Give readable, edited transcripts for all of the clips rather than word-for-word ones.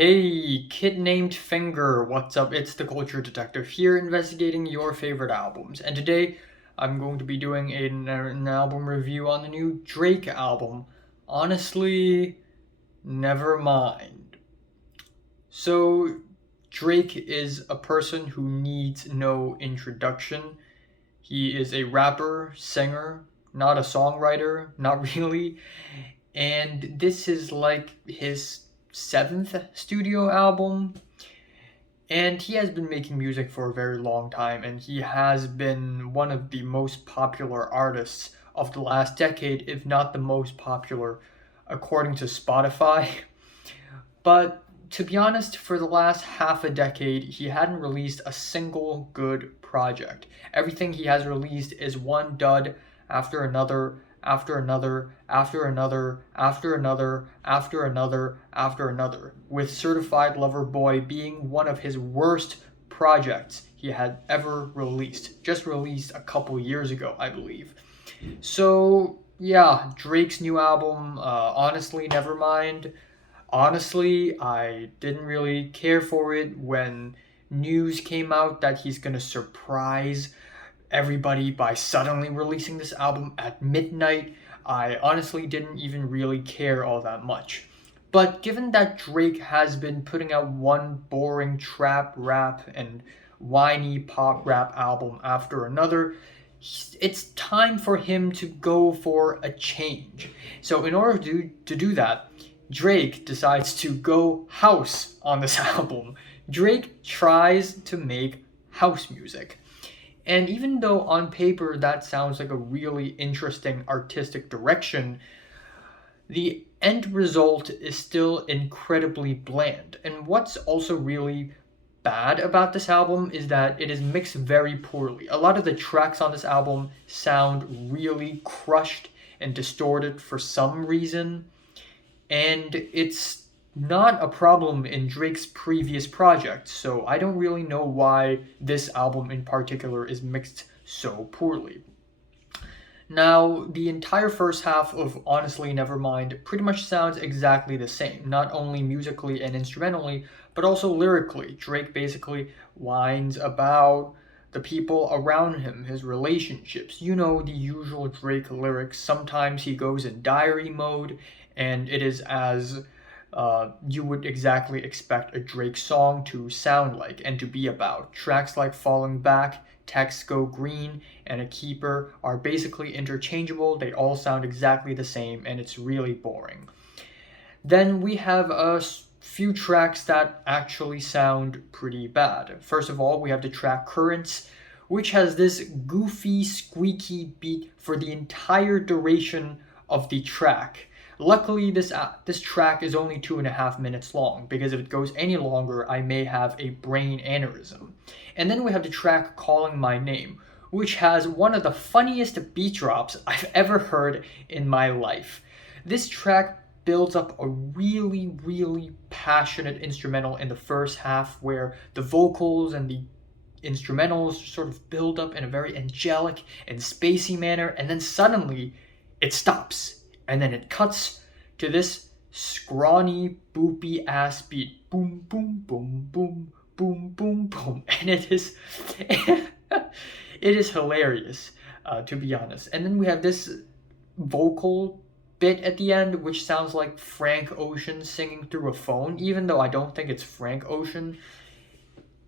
Hey, kid named Finger, what's up? It's the Culture Detective here investigating your favorite albums. And today I'm going to be doing an album review on the new Drake album. Honestly, Nevermind. So, Drake is a person who needs no introduction. He is a rapper, singer, not a songwriter, not really. And this is like his seventh studio album. And he has been making music for a very long time, and he has been one of the most popular artists of the last decade, if not the most popular, according to Spotify. But to be honest, for the last half a decade, he hadn't released a single good project. Everything he has released is one dud after another, after another, after another, after another, after another, after another, with Certified Lover Boy being one of his worst projects he had ever released. Just released a couple years ago, I believe. So, yeah, Drake's new album, honestly, Nevermind. Honestly, I didn't really care for it when news came out that he's gonna surprise everybody by suddenly releasing this album at midnight. I honestly didn't even really care all that much. But given that Drake has been putting out one boring trap rap and whiny pop rap album after another, it's time for him to go for a change. So, in order to do that, Drake decides to go house on this album. Drake tries to make house music. And even though on paper that sounds like a really interesting artistic direction, the end result is still incredibly bland. And what's also really bad about this album is that it is mixed very poorly. A lot of the tracks on this album sound really crushed and distorted for some reason, and it's not a problem in Drake's previous projects, so I don't really know why this album in particular is mixed so poorly. Now, the entire first half of Honestly Nevermind pretty much sounds exactly the same, not only musically and instrumentally, but also lyrically. Drake basically whines about the people around him, his relationships. You know, the usual Drake lyrics. Sometimes he goes in diary mode, and it is as you would exactly expect a Drake song to sound like and to be about. Tracks like Falling Back, Texts Go Green, and A Keeper are basically interchangeable. They all sound exactly the same, and it's really boring. Then we have a few tracks that actually sound pretty bad. First of all, we have the track Currents, which has this goofy, squeaky beat for the entire duration of the track. Luckily, this track is only 2.5 minutes long, because if it goes any longer, I may have a brain aneurysm. And then we have the track Calling My Name, which has one of the funniest beat drops I've ever heard in my life. This track builds up a really, really passionate instrumental in the first half where the vocals and the instrumentals sort of build up in a very angelic and spacey manner, and then suddenly it stops. And then it cuts to this scrawny, boopy ass beat. Boom, boom, boom, boom, boom, boom, boom. And it is hilarious, to be honest. And then we have this vocal bit at the end, which sounds like Frank Ocean singing through a phone. Even though I don't think it's Frank Ocean,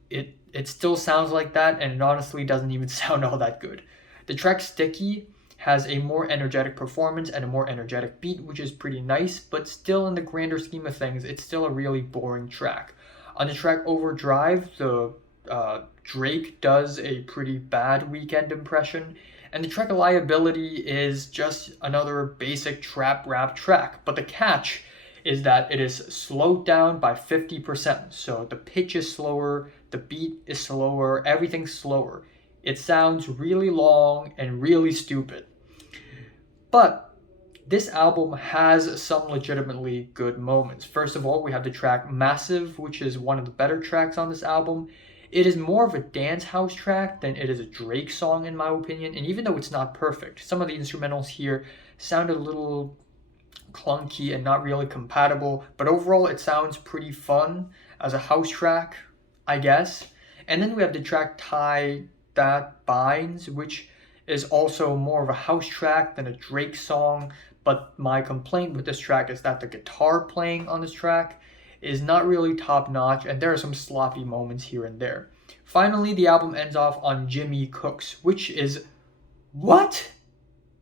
it still sounds like that, and it honestly doesn't even sound all that good. The track Sticky has a more energetic performance and a more energetic beat, which is pretty nice, but still in the grander scheme of things, it's still a really boring track. On the track Overdrive, the Drake does a pretty bad Weekend impression, and the track Liability is just another basic trap rap track, but the catch is that it is slowed down by 50%, so the pitch is slower, the beat is slower, everything's slower. It sounds really long and really stupid. But this album has some legitimately good moments. First of all, we have the track Massive, which is one of the better tracks on this album. It is more of a dance house track than it is a Drake song, in my opinion. And even though it's not perfect, some of the instrumentals here sound a little clunky and not really compatible, but overall it sounds pretty fun as a house track, I guess. And then we have the track Tie That Binds, which is also more of a house track than a Drake song. But my complaint with this track is that the guitar playing on this track is not really top notch, and there are some sloppy moments here and there. Finally, the album ends off on Jimmy Cooks, which is what?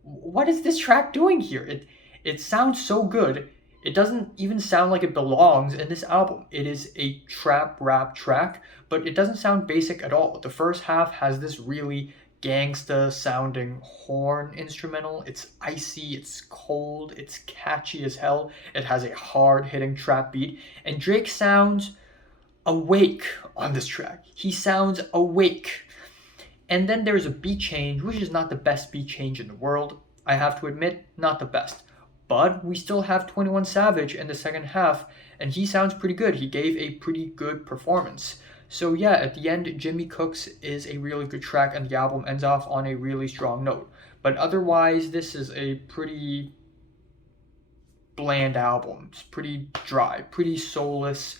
What is this track doing here? It sounds so good. It doesn't even sound like it belongs in this album. It is a trap rap track, but it doesn't sound basic at all. The first half has this really gangsta sounding horn instrumental. It's icy, it's cold, it's catchy as hell. It has a hard hitting trap beat, and Drake sounds awake on this track. He sounds awake. And then there's a beat change, which is not the best beat change in the world. I have to admit, not the best. But we still have 21 Savage in the second half, and he sounds pretty good. He gave a pretty good performance. So yeah, at the end, Jimmy Cooks is a really good track, and the album ends off on a really strong note. But otherwise, this is a pretty bland album. It's pretty dry, pretty soulless,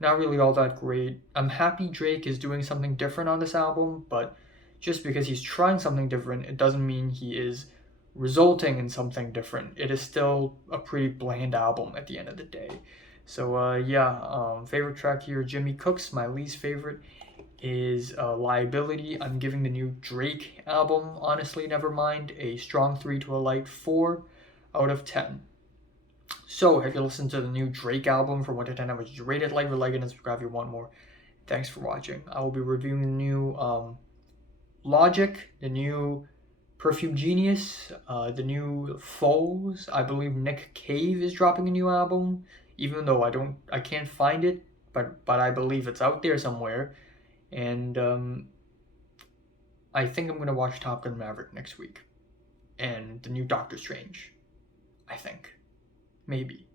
not really all that great. I'm happy Drake is doing something different on this album, but just because he's trying something different, it doesn't mean he is resulting in something different. It is still a pretty bland album at the end of the day. So yeah, favorite track here, Jimmy Cooks. My least favorite is Liability. I'm giving the new Drake album, honestly, Nevermind, a strong 3 to a light 4 out of 10. So, have you listened to the new Drake album from 1 to 10? I would rate it, like it, and subscribe if you want more. Thanks for watching. I will be reviewing the new Logic, the new Perfume Genius, the new Foes. I believe Nick Cave is dropping a new album, even though I can't find it, but I believe it's out there somewhere. And I think I'm gonna watch Top Gun Maverick next week, and the new Doctor Strange. I think, maybe.